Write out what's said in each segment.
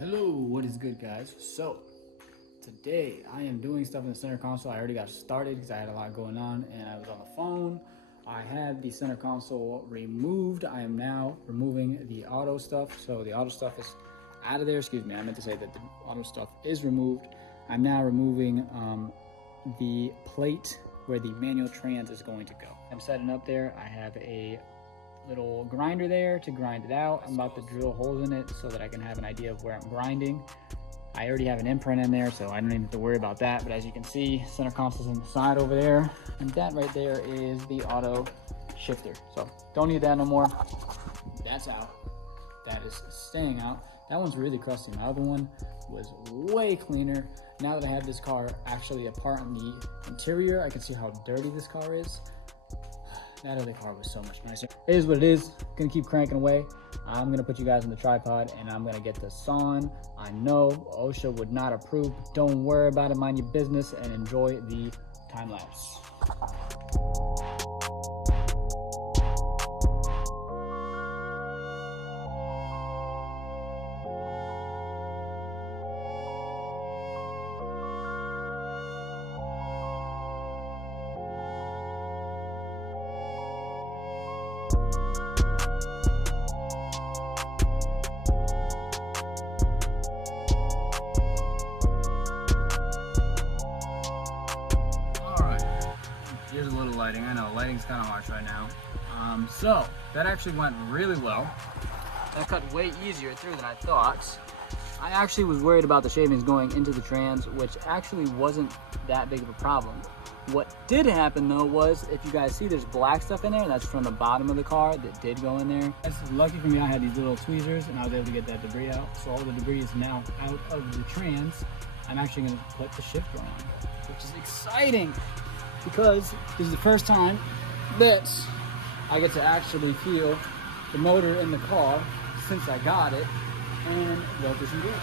Hello, what is good, guys? So today I am doing stuff in the center console. I already got started because I had a lot going on and I was on the phone. I had the center console removed. I am now removing the auto stuff. So the auto stuff is out of there. Excuse me, I meant to say that the auto stuff is removed. I'm now removing the plate where the manual trans is going to go. I'm setting up there. I have a little grinder there to grind it out. I'm about to drill holes in it so that I can have an idea of where I'm grinding. I already have an imprint in there, so I don't even have to worry about that. But as you can see, center console's on the side over there. And that right there is the auto shifter. So don't need that no more. That's out. That is staying out. That one's really crusty. My other one was way cleaner. Now that I have this car actually apart on the interior, I can see how dirty this car is. That other car was so much nicer. It is what it is. Gonna keep cranking away. I'm gonna put you guys on the tripod and I'm gonna get this on. I know OSHA would not approve. Don't worry about it. Mind your business and enjoy the time lapse. Here's a little lighting. I know lighting's kind of harsh right now. So that actually went really well. That cut way easier through than I thought. I actually was worried about the shavings going into the trans, which actually wasn't that big of a problem. What did happen though was, if you guys see there's black stuff in there, that's from the bottom of the car that did go in there. That's lucky for me, I had these little tweezers and I was able to get that debris out. So all the debris is now out of the trans. I'm actually gonna put the shifter on, which is exciting, because this is the first time that I get to actually feel the motor in the car since I got it and go through some gears.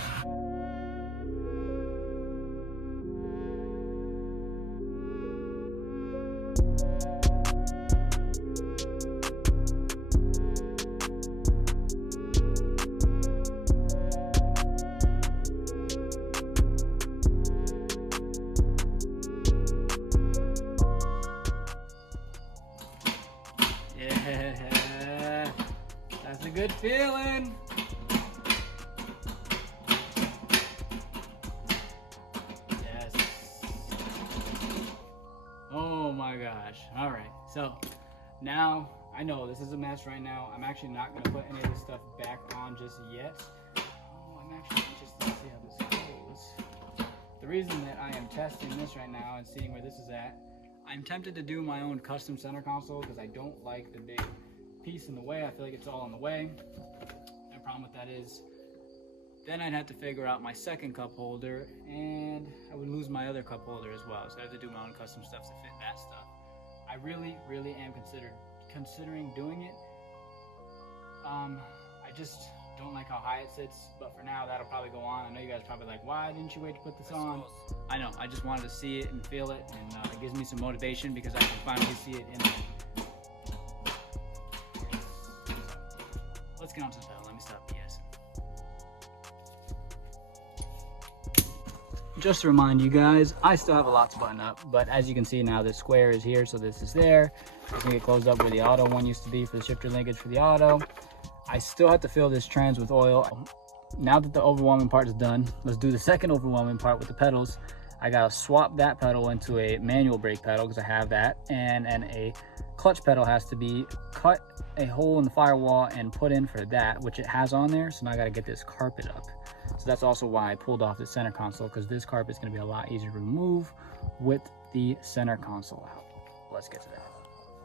Yeah, that's a good feeling. Yes. Oh my gosh. All right. So now I know this is a mess right now. I'm actually not going to put any of this stuff back on just yet. Oh, I'm actually interested to see how this goes. The reason that I am testing this right now and seeing where this is at, I'm tempted to do my own custom center console because I don't like the big piece in the way. I feel like it's all in the way. The problem with that is then I'd have to figure out my second cup holder and I would lose my other cup holder as well. So I have to do my own custom stuff to fit that stuff. I really am considering doing it. I just don't like how high it sits, but for now that'll probably go on. I know you guys are probably like, why didn't you wait to put this on? I know, I just wanted to see it and feel it, and it gives me some motivation because I can finally see it in there. Let's get onto the pedal. Let me stop BSing. Just to remind you guys, I still have a lot to button up, but as you can see now, this square is here, so this is there. It's gonna get closed up where the auto one used to be for the shifter linkage for the auto. I still have to fill this trans with oil. Now that the overwhelming part is done, let's do the second overwhelming part with the pedals. I gotta swap that pedal into a manual brake pedal because I have that, and a clutch pedal has to be cut a hole in the firewall and put in for that, which it has on there. So now I gotta get this carpet up. So that's also why I pulled off the center console, because this carpet is gonna be a lot easier to remove with the center console out. Let's get to that.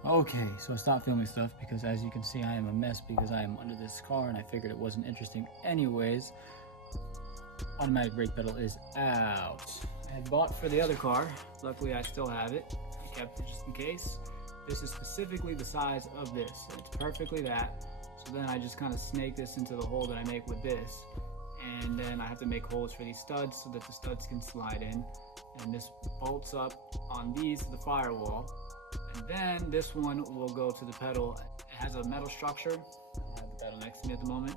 Okay, so I stopped filming stuff because as you can see, I am a mess because I am under this car and I figured it wasn't interesting anyways. Automatic brake pedal is out. I had bought for the other car. Luckily, I still have it. I kept it just in case. This is specifically the size of this. It's perfectly that. So then I just kind of snake this into the hole that I make with this. And then I have to make holes for these studs so that the studs can slide in. And this bolts up on these to the firewall. And then this one will go to the pedal. It has a metal structure. I have the pedal next to me at the moment.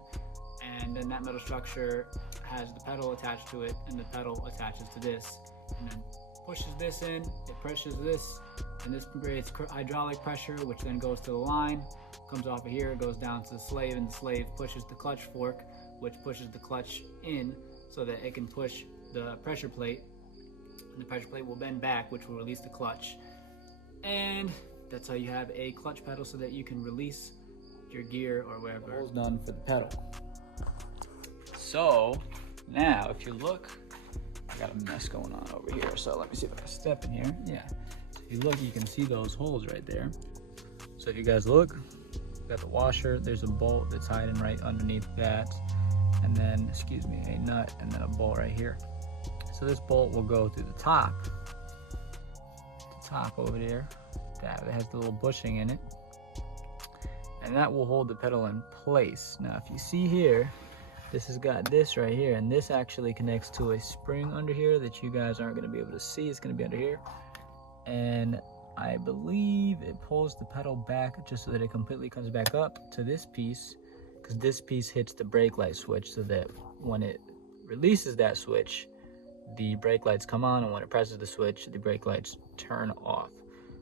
and then that metal structure has the pedal attached to it, and the pedal attaches to this, and then pushes this in, it presses this, and this creates hydraulic pressure, which then goes to the line, comes off of here, goes down to the slave, and the slave pushes the clutch fork, which pushes the clutch in so that it can push the pressure plate, and the pressure plate will bend back, which will release the clutch. And that's how you have a clutch pedal, so that you can release your gear or wherever. All's done for the pedal. So now if you look, I got a mess going on over here, so let me see if I can step in here. Yeah, so if you look, you can see those holes right there. So if you guys look, got the washer, there's a bolt that's hiding right underneath that, and then, excuse me, a nut, and then a bolt right here. So this bolt will go through the top over there, that has the little bushing in it, and that will hold the pedal in place. Now if you see here, this has got this right here, and this actually connects to a spring under here that you guys aren't going to be able to see. It's going to be under here, and I believe it pulls the pedal back just so that it completely comes back up to this piece, because this piece hits the brake light switch, so that when it releases that switch, the brake lights come on, and when it presses the switch, the brake lights turn off.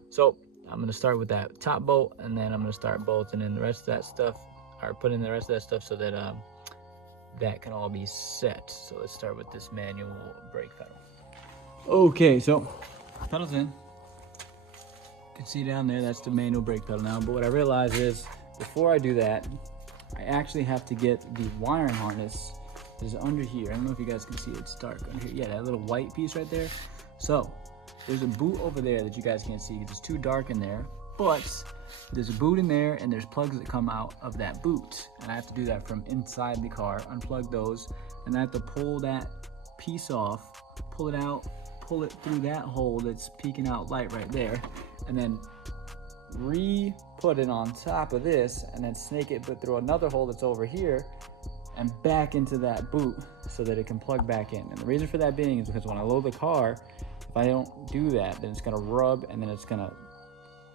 So I'm going to start with that top bolt, and then I'm going to start bolting in the rest of that stuff, or putting in the rest of that stuff, so that that can all be set. So let's start with this manual brake pedal. Okay, so pedal's in. You can see down there, that's the manual brake pedal now. But what I realized is, before I do that, I actually have to get the wiring harness that is under here. I don't know if you guys can see it, it's dark under here. Yeah, that little white piece right there. So there's a boot over there that you guys can't see because it's too dark in there. But there's a boot in there, and there's plugs that come out of that boot, and I have to do that from inside the car, unplug those, and I have to pull that piece off, pull it out, pull it through that hole that's peeking out light right there, and then re-put it on top of this, and then snake it but through another hole that's over here and back into that boot so that it can plug back in. And the reason for that being is because when I load the car, if I don't do that, then it's gonna rub, and then it's gonna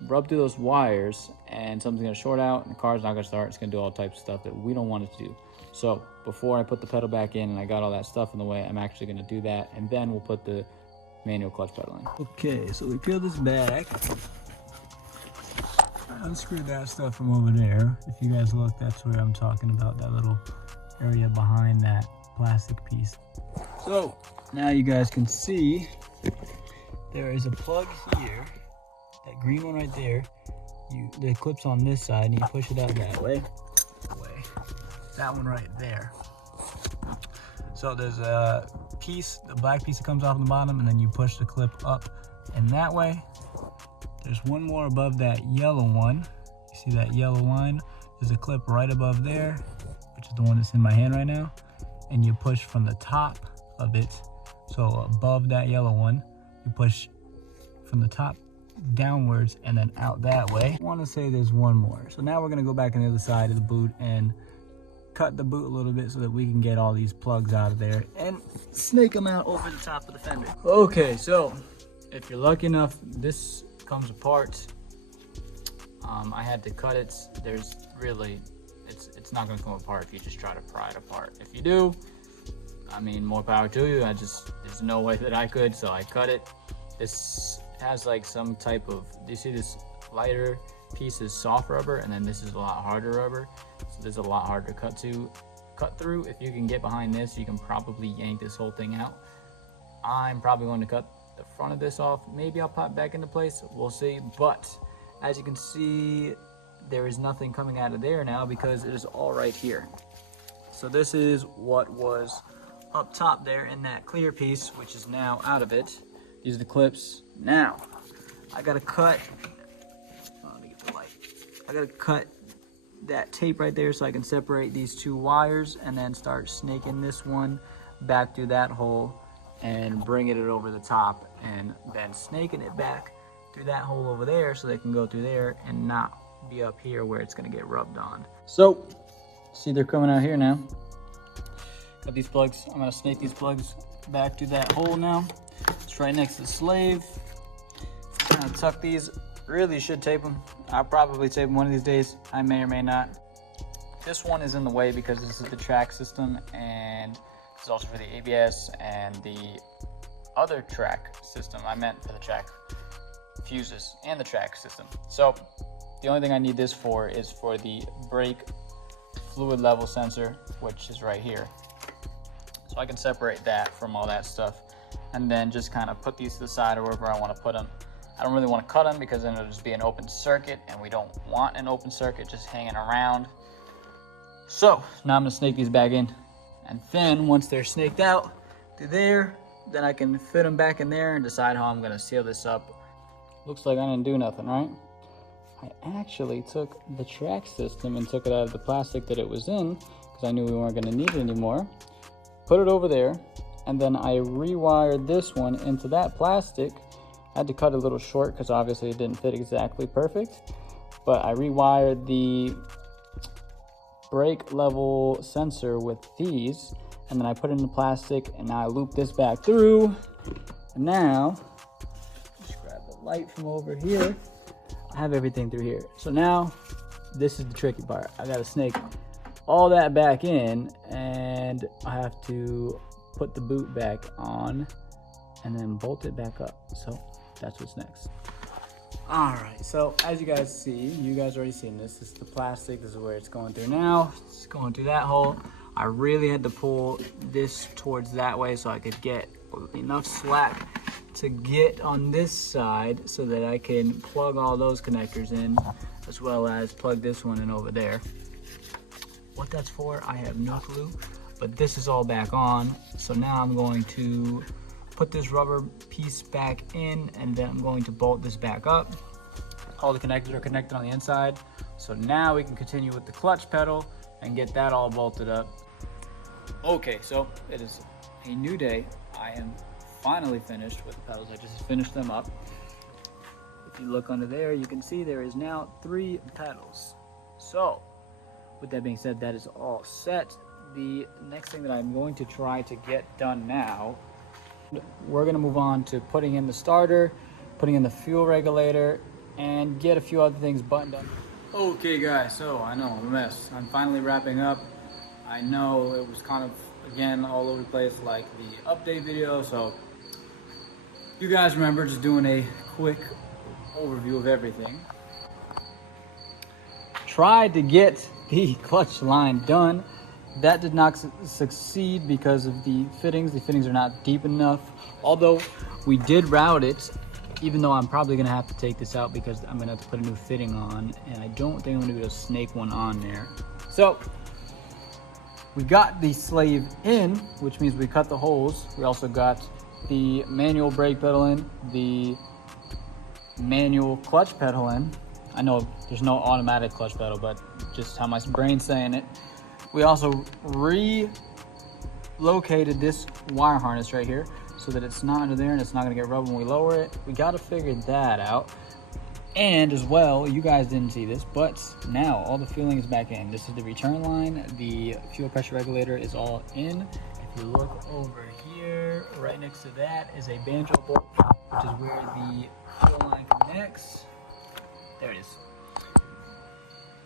rub through those wires, and something's gonna short out, and the car's not gonna start. It's gonna do all types of stuff that we don't want it to do. So before I put the pedal back in and I got all that stuff in the way, I'm actually gonna do that, and then we'll put the manual clutch pedal in. Okay, so we peel this back. Unscrew that stuff from over there. If you guys look, that's where I'm talking about, that little area behind that plastic piece. So now you guys can see there is a plug here. That green one right there, the clip's on this side, and you push it out that way. That one right there. So there's a piece, the black piece that comes off the bottom, and then you push the clip up and that way. There's one more above that yellow one. You see that yellow line? There's a clip right above there, which is the one that's in my hand right now. And you push from the top of it. So above that yellow one, you push from the top downwards and then out that way. I want to say there's one more. So now we're going to go back on the other side of the boot and cut the boot a little bit so that we can get all these plugs out of there and snake them out over the top of the fender. Okay, so if you're lucky enough, this comes apart. I had to cut it. There's really, it's not going to come apart if you just try to pry it apart. If you do, I mean, more power to you. There's no way that I could, so I cut it. This has like some type of, do you see this lighter piece is soft rubber, and then this is a lot harder rubber, so this is a lot harder to cut through. If you can get behind this, you can probably yank this whole thing out. I'm probably going to cut the front of this off. Maybe I'll pop back into place, we'll see. But as you can see, there is nothing coming out of there now because it is all right here. So this is what was up top there in that clear piece, which is now out of it. These are the clips. Now I gotta cut, let me get the light. I gotta cut that tape right there so I can separate these two wires, and then start snaking this one back through that hole and bringing it over the top, and then snaking it back through that hole over there so they can go through there and not be up here where it's gonna get rubbed on. So see, they're coming out here now. Got these plugs. I'm gonna snake these plugs back to that hole now. It's right next to the slave. Kind of tuck these. Really should tape them. I'll probably tape them one of these days. I may or may not. This one is in the way because this is the track system, and this is also for the ABS and the other track system. I meant for the track fuses and the track system. So the only thing I need this for is for the brake fluid level sensor, which is right here. So I can separate that from all that stuff and then just kind of put these to the side or wherever I want to put them. I don't really want to cut them because then it'll just be an open circuit, and we don't want an open circuit just hanging around. So now I'm going to snake these back in, and then once they're snaked out through there, then I can fit them back in there and decide how I'm going to seal this up. Looks like I didn't do nothing, right? I actually took the track system and took it out of the plastic that it was in because I knew we weren't going to need it anymore. Put it over there, and then I rewired this one into that plastic. I had to cut it a little short because obviously it didn't fit exactly perfect, but I rewired the brake level sensor with these, and then I put it in the plastic, and now I loop this back through. And now, just grab the light from over here. I have everything through here. So now, this is the tricky part. I gotta snake all that back in, and I have to put the boot back on and then bolt it back up. So that's what's next. All right, so as you guys see, you guys already seen this. This is the plastic. This is where it's going through now. It's going through that hole. I really had to pull this towards that way so I could get enough slack to get on this side so that I can plug all those connectors in, as well as plug this one in over there. What that's for, I have no clue, but this is all back on. So now I'm going to put this rubber piece back in, and then I'm going to bolt this back up. All the connectors are connected on the inside. So now we can continue with the clutch pedal and get that all bolted up. Okay, so it is a new day. I am finally finished with the pedals. I just finished them up. If you look under there, you can see there is now 3 pedals. So with that being said, that is all set. The next thing that I'm going to try to get done now, we're going to move on to putting in the starter, putting in the fuel regulator, and get a few other things buttoned up. Okay guys, so I know I'm a mess. I'm finally wrapping up. I know it was kind of, again, all over the place like the update video, so you guys remember just doing a quick overview of everything. Tried to get the clutch line done. That did not succeed because of the fittings. The fittings are not deep enough. Although we did route it, even though I'm probably gonna have to take this out because I'm gonna have to put a new fitting on, and I don't think I'm gonna be able to snake one on there. So we got the slave in, which means we cut the holes. We also got the manual brake pedal in, the manual clutch pedal in. I know there's no automatic clutch pedal, but just how my brain's saying it. We also relocated this wire harness right here so that it's not under there and it's not gonna get rubbed when we lower it. We gotta figure that out. And as well, you guys didn't see this, but now all the fueling is back in. This is the return line. The fuel pressure regulator is all in. If you look over here, right next to that is a banjo bolt, which is where the fuel line connects. There it is.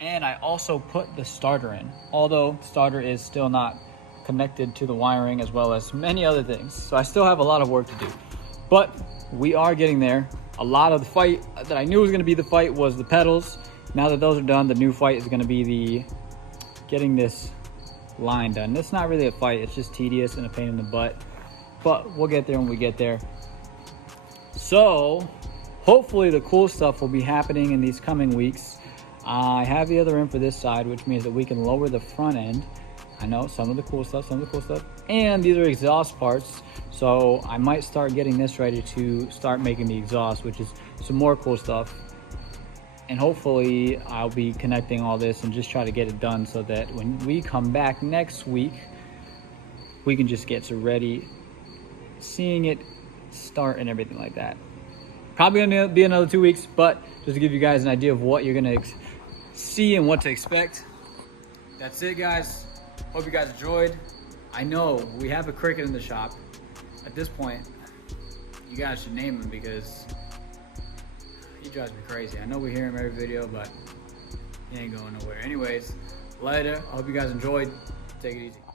And I also put the starter in, although the starter is still not connected to the wiring, as well as many other things. So I still have a lot of work to do, but we are getting there. A lot of the fight that I knew was gonna be the fight was the pedals. Now that those are done, the new fight is gonna be the getting this line done. It's not really a fight, it's just tedious and a pain in the butt, but we'll get there when we get there. So hopefully the cool stuff will be happening in these coming weeks. I have the other end for this side, which means that we can lower the front end. I know some of the cool stuff, and these are exhaust parts. So I might start getting this ready to start making the exhaust, which is some more cool stuff. And hopefully I'll be connecting all this and just try to get it done so that when we come back next week, we can just get so ready, seeing it start and everything like that. Probably gonna be another 2 weeks, but just to give you guys an idea of what you're gonna see and what to expect. That's it, guys. Hope you guys enjoyed. I know we have a cricket in the shop. At this point, you guys should name him because he drives me crazy. I know we hear him every video, but he ain't going nowhere. Anyways, Later. I hope you guys enjoyed. Take it easy.